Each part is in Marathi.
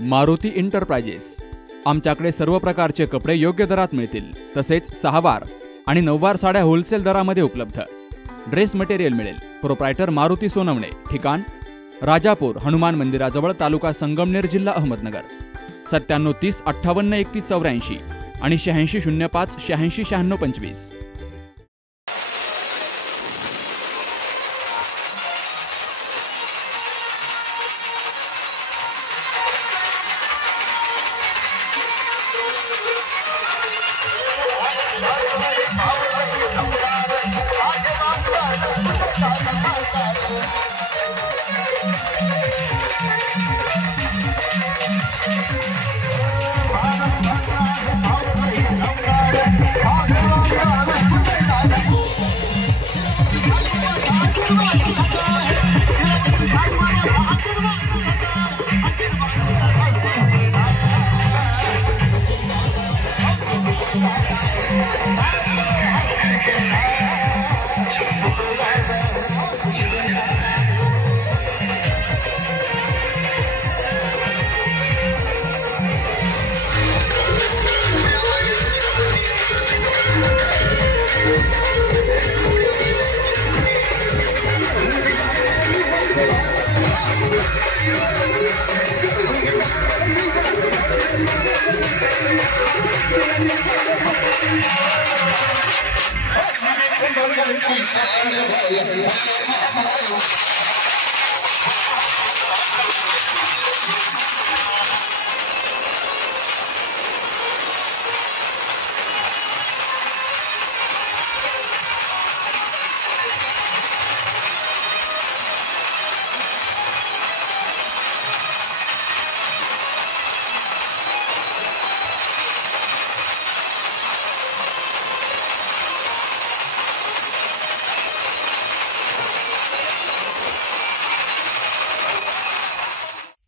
मारुती एंटरप्राइजेस। आमच्याकडे सर्व प्रकारचे कपडे योग्य दरात मिळतील, तसेच 6 वार आणि 9 वार साड्या होलसेल दरामध्ये उपलब्ध। ड्रेस मटेरियल मिळेल। प्रोप्रायटर मारुती सोनवणे, ठिकाण राजापूर, हनुमान मंदिराजवळ, तालुका संगमनेर, जिल्हा अहमदनगर। 97 30 58 31 84 आणि 86 05 86 96 25।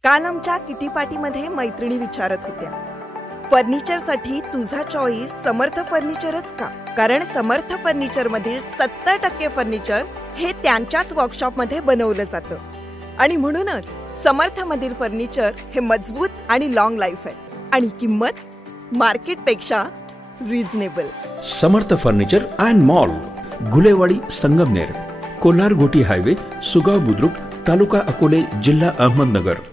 काल आमच्या किटी पार्टीमध्ये मैत्रिणी विचारत होत्या, फर्निचरसाठी तुझा चॉईस समर्थ फर्निचरच का? कारण समर्थ फर्निचर मधील 70% फर्निचर हे त्यांच्याच वर्कशॉपमध्ये बनवलं जातं आणि म्हणूनच समर्थ मधील फर्निचर हे मजबूत आणि लॉंग लाईफ आहे आणि किंमत मार्केटपेक्षा reasonable. Samarth furniture and mall, Gulewadi, Sangamner, Kolhar Ghoti highway, Sugaon Budruk, taluka Akole, जिल्हा अहमदनगर।